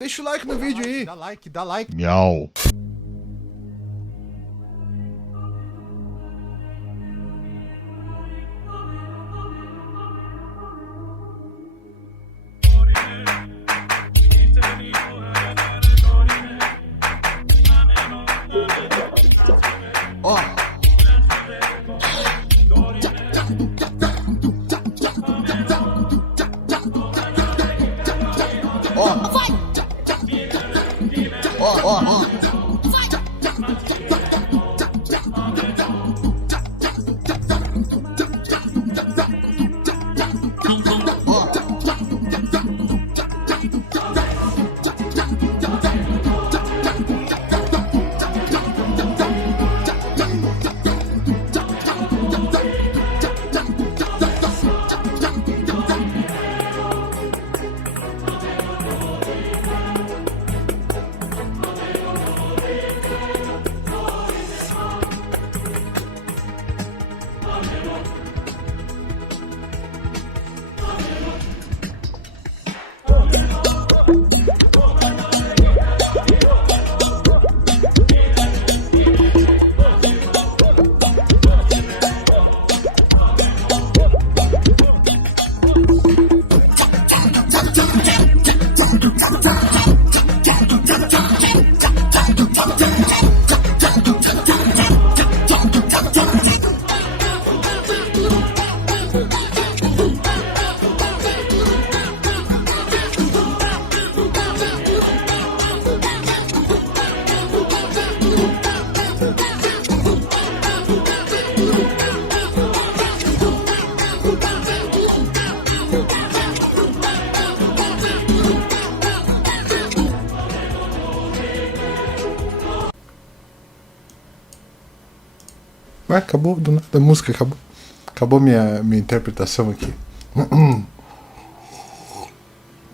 Deixa o like no vídeo aí. Dá like, dá like. Miau. Ó. Ó. Ué, acabou do nada, a música acabou. Acabou minha interpretação aqui.